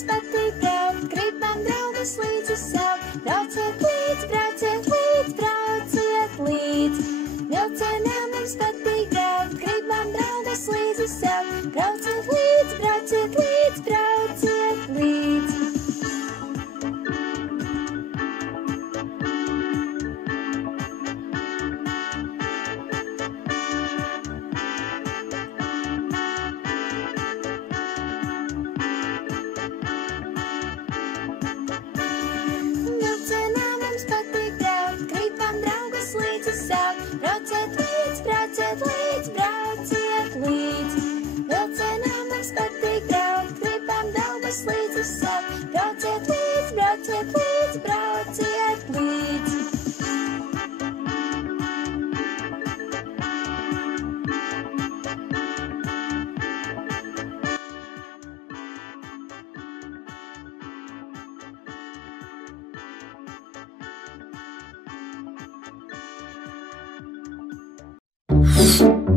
mums patīk braukt, gribam draugus līdzi sev. Brauciet līdz, brauciet līdz, brauciet līdz. Vilcienā mums patīk braukt, gribam draugus līdzi sev. Brauciet līdz, brauciet līdz, brauciet līdz. Vilcienā mums patīk braukt, gribam draugus līdzi sev. Brauciet līdz, brauciet līdz, brauciet līdz. Vilcienā mums patīk braukt, gribam draugus līdzi sev. Brauciet līdz, brauciet līdz, brauciet līdz. You